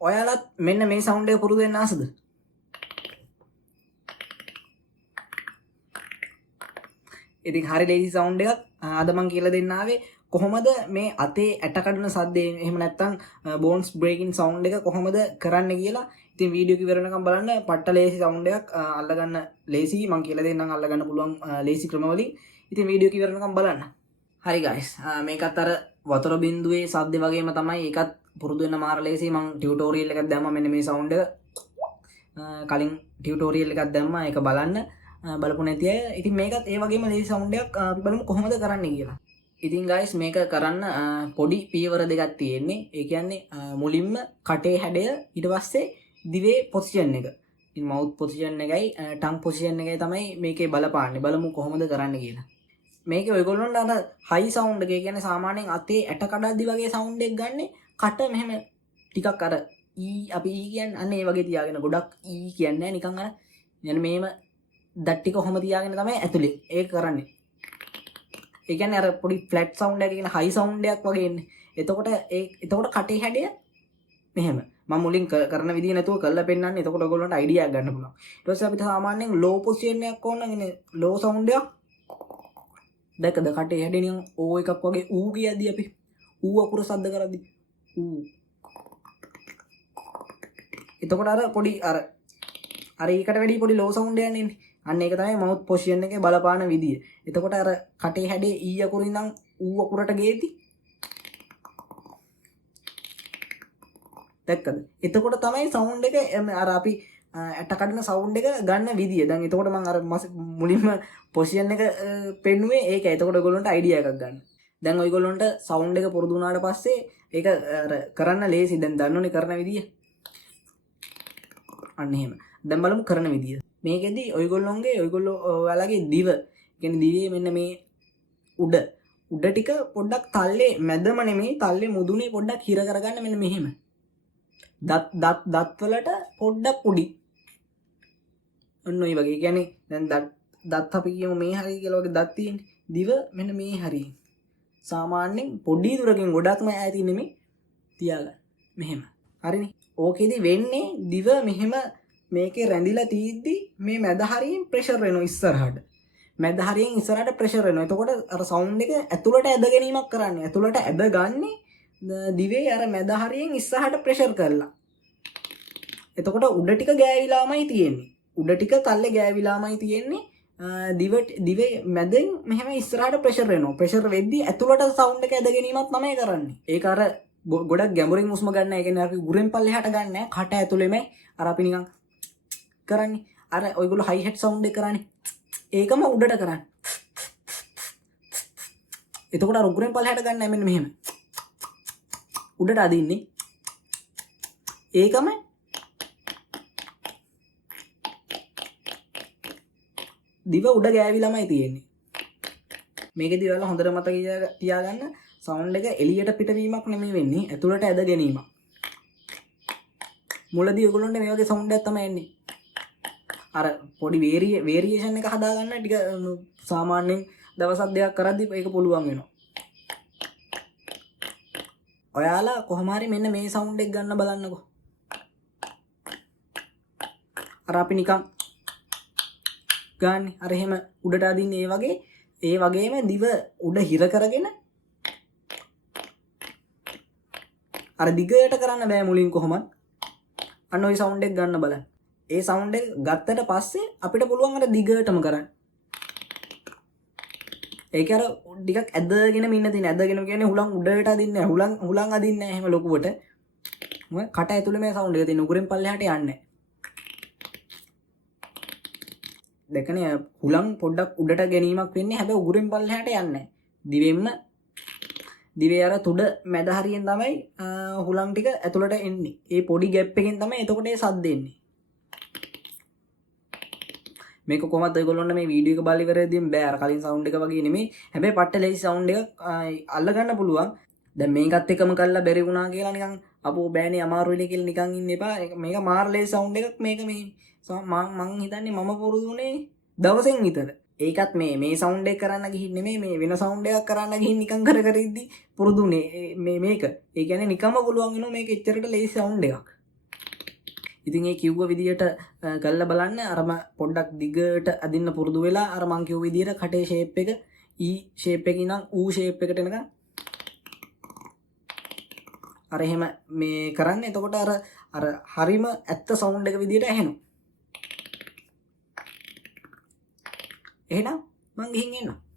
ඔයාලත් මෙන්න මේ සවුන්ඩ් එක පුරුදු වෙන්න ආසද? ඉතින් හරි ලේසි සවුන්ඩ් එකක් අද මම කියලා දෙන්න ආවේ කොහොමද මේ අතේ ඇට කඩන සද්දේ එහෙම නැත්නම් බෝන්ස් බ්‍රේකින් සවුන්ඩ් එක කොහොමද කරන්න කියලා. ඉතින් වීඩියෝ එක ඉවර වෙනකම් බලන්න. පට්ට ලේසි සවුන්ඩ් එකක් අල්ලගන්න ලේසි. මම කියලා දෙන්නම් අල්ලගන්න පුළුවන් ලේසි ක්‍රම වලින්. ඉතින් වීඩියෝ එක ඉවර වෙනකම් බලන්න. හරි guys. මේකත් අර වතුර බින්දුවේ සද්ද වගේම තමයි. ඒකත් පුරුදු වෙන්න මාර ලේසි. මම ටියුටෝරියල් එකක් දැම්මා මෙන්න මේ සවුන්ඩ් එක. කලින් ටියුටෝරියල් එකක් දැම්මා. ඒක බලන්න. බලපු නැති අය. ඉතින් මේකත් ඒ වගේම ලේසි සවුන්ඩ් එකක්. අපි බලමු කොහොමද කරන්නේ කියලා. ඉතින් guys මේක කරන්න පොඩි පියවර දෙකක් තියෙන්නේ. ඒ කියන්නේ මුලින්ම කටේ හැඩය ඊට පස්සේ දිවේ පොසිෂන් එක. ඉතින් මවුත් පොසිෂන් එකයි ටං පොසිෂන් එකයි තමයි මේකේ බලපාන්නේ. බලමු කොහොමද කරන්න කියලා. මේකේ ඔයගොල්ලොන්ට අර හයි සවුන්ඩ් එක කියන්නේ සාමාන්‍යයෙන් අතේ ඇට කඩද්දි වගේ සවුන්ඩ් එකක් ගන්න කට මෙහෙම ටිකක් අර අපි කියන්නේ අන්න ඒ වගේ තියාගෙන ගොඩක් කියන්නේ නිකන් අර يعني මේම දත් ටික කොහොම තියාගෙන තමයි ඇතුලේ ඒක කරන්නේ. ඒ කියන්නේ අර පොඩි ෆ්ලැට් සවුන්ඩ් එකක් කියන හයි සවුන්ඩ් එකක් වගේ එන්නේ. එතකොට කටේ හැඩය මෙහෙම. මම මුලින් කරන විදිහ නැතුව කරලා පෙන්නන්නේ. එතකොට ඔයගොල්ලන්ට අයිඩියා එකක් ගන්න පුළුවන්. ඊට පස්සේ අපිට සාමාන්‍යයෙන් ලෝ පොසිෂන් එකක් ඕන නම් ඉන්නේ ලෝ සවුන්ඩ් එකක්. දැක්කද කටේ හැඩේ නිකන් ඕ එකක් වගේ ඌ කියද්දි අපි ඌ අකුර සද්ද කරද්දි ඌ. එතකොට අර පොඩි අර ඒකට වැඩි පොඩි ලෝ සවුන්ඩ් එකක් එන්නේ. අන්න ඒක තමයි මවුත් පොසිෂන් එකේ බලපාන විදිය. එතකොට අර කටේ හැඩේ ඊ අකුරින් ඉඳන් ඌ අකුරට ගේති. දැක්කද? එතකොට තමයි සවුන්ඩ් එක අර අපි ඇට කඩන සවුන්ඩ් එක ගන්න විදිය. දැන් එතකොට මම අර මුලින්ම පොසිෂන් එක පෙන්නුවේ ඒකයි. එතකොට ඔයගොල්ලන්ට අයිඩියා එකක් ගන්න. දැන් ඔයගොල්ලන්ට සවුන්ඩ් එක පුරුදු වුණාට පස්සේ ඒක අර කරන්න ලේසි. දැන් දන්නෝනේ කරන විදිය. අන්න එහෙම. දැන් බලමු කරන විදිය. මේකෙදි ඔයගොල්ලෝගේ දිව කියන්නේ දිවේ මෙන්න මේ උඩ ටික පොඩ්ඩක් තල්ලේ මැදම නෙමෙයි තල්ලේ මුදුනේ පොඩ්ඩක් හිර කරගන්න මෙන්න මෙහෙම. දත් වලට පොඩ්ඩක් උඩි. ඔන්න ඔය වගේ. කියන්නේ දැන් දත් අපි කියමු මේ හරිය කියලා වගේ දත් තියෙන්නේ. දිව මෙන්න මේ හරිය. සාමාන්‍යයෙන් පොඩි දුරකින් ගොඩක්ම ඈතින් නෙමෙයි තියාගන්න. මෙහෙම. හරිනේ. ඕකෙදි වෙන්නේ දිව මෙහෙම මේකේ රැඳිලා තීද්දි මේ මැද හරියෙන් ප්‍රෙෂර් වෙනවා ඉස්සරහට. මැද හරියෙන් ඉස්සරහට ප්‍රෙෂර් වෙනවා. එතකොට අර සවුන්ඩ් එක ඇතුළට ඇද ගැනීමක් කරන්නේ. ඇතුළට ඇද ගන්නේ දිවේ අර මැද හරියෙන් ඉස්සරහට ප්‍රෙෂර් කරලා. එතකොට උඩ ටික ගෑවිලාමයි තියෙන්නේ. උඩ ටික තල්ලේ ගෑවිලාමයි තියෙන්නේ. දිවේ මැදෙන් මෙහෙම ඉස්සරහට ප්‍රෙෂර් වෙනවා. ප්‍රෙෂර් වෙද්දි ඇතුළට සවුන්ඩ් එක ඇද ගැනීමක් තමයි කරන්නේ. ඒක අර ගොඩක් ගැඹුරින් හුස්ම ගන්න. ඒ කියන්නේ අපි උරෙන් පල්ලෙහාට ගන්න නැහැ. කට ඇතුළෙම අර අපි නිකන් කරන්නේ. අර ඔයගොල්ලෝ හයි හෙට් සවුන්ඩ් එක කරන්නේ. ඒකම උඩට කරන්නේ. එතකොට අර උගුරෙන් පල්ලෙහාට ගන්න මෙන්න මෙහෙම. උඩට අදින්නේ. ඒකම දිව උඩ ගෑවිලාමයි තියෙන්නේ. මේකෙදි ඔයාලා හොඳට මතක තියාගන්න සවුන්ඩ් එක එළියට පිටවීමක් නෙමෙයි වෙන්නේ. ඇතුළට ඇද ගැනීමක්. මුලදී ඔයගොල්ලන්ට මේ වගේ සවුන්ඩ් එකක් තමයි එන්නේ. අර පොඩි වේරියේෂන් එක හදාගන්න ටික සාමාන්‍යයෙන් දවසක් දෙකක් කරද්දි ඒක පුළුවන් වෙනවා. ඔයාලා කොහොම හරි මෙන්න මේ සවුන්ඩ් එක ගන්න බලන්නකෝ. අර අපි නිකන් ගන්න අර එහෙම උඩට අදින්නේ ඒ වගේම දිව උඩ හිර කරගෙන අර දිගට කරන්න බෑ මුලින් කොහොමද? අන්න ওই සවුන්ඩ් එක ගන්න බලන්න. ඒ සවුන්ඩ් එක ගත්තට පස්සේ අපිට පුළුවන් අර දිගටම කරන්න. ඒක අර ටිකක් ඇදගෙන ඉන්න තියෙන. ඇදගෙන කියන්නේ හුලං උඩට අදින්නේ නැහැ. හුලං අදින්නේ නැහැ එහෙම ලොකුවට. මොකද කට ඇතුලේ මේ සවුන්ඩ් එක තියෙන. උගුරෙන් පල්ලෙහාට යන්නේ නැහැ. දැකනේ හුලං පොඩ්ඩක් උඩට ගැනීමක් වෙන්නේ. හැබැයි උගුරෙන් පල්ලෙහාට යන්නේ නැහැ. දිවේ අර තුඩ මැද හරියෙන් තමයි හුලං ටික ඇතුලට එන්නේ. ඒ පොඩි ગેප් එකෙන් තමයි එතකොට ඒ සද්ද එන්නේ. මේක කොහොමද ඔයගොල්ලොන්ට මේ වීඩියෝ එක බලලා ඉවරෙද්දීම බෑ අර කලින් සවුන්ඩ් එක වගේ නෙමෙයි. හැබැයි පට්ට ලේසි සවුන්ඩ් එකක් අල්ල ගන්න පුළුවන්. දැන් මේකත් එකම කරලා බැරි වුණා කියලා නිකන් අපෝ බෑනේ අමාරුයිනේ කියලා නිකන් ඉන්න එපා. මේක මාර ලේසි සවුන්ඩ් එකක් මේක මේ මං හිතන්නේ මම පුරුදුනේ දවසෙන් විතර. ඒකත් මේ සවුන්ඩ් එක කරන්න ගිහින් නෙමෙයි මේ වෙන සවුන්ඩ් එකක් කරන්න ගිහින් නිකන් කර ඉද්දි පුරුදුනේ මේක. ඒ කියන්නේ නිකම්ම පුළුවන් වෙනවා මේක එච්චරට ලේසි සවුන්ඩ් එකක්. ඉතින් ඒ කිව්ව විදියට ගල්ලා බලන්න අරම පොඩ්ඩක් දිගට අදින්න පුරුදු වෙලා අර මං කිව්ව විදියට කටේ ෂේප් එක E ෂේප් එකකින් නම් U ෂේප් එකට එනකන් අර එහෙම මේ කරන්න. එතකොට අර හරිම ඇත්ත සවුන්ඩ් එක විදියට ඇහෙනවා. එහෙනම් මං ගිහින් එන්නම්.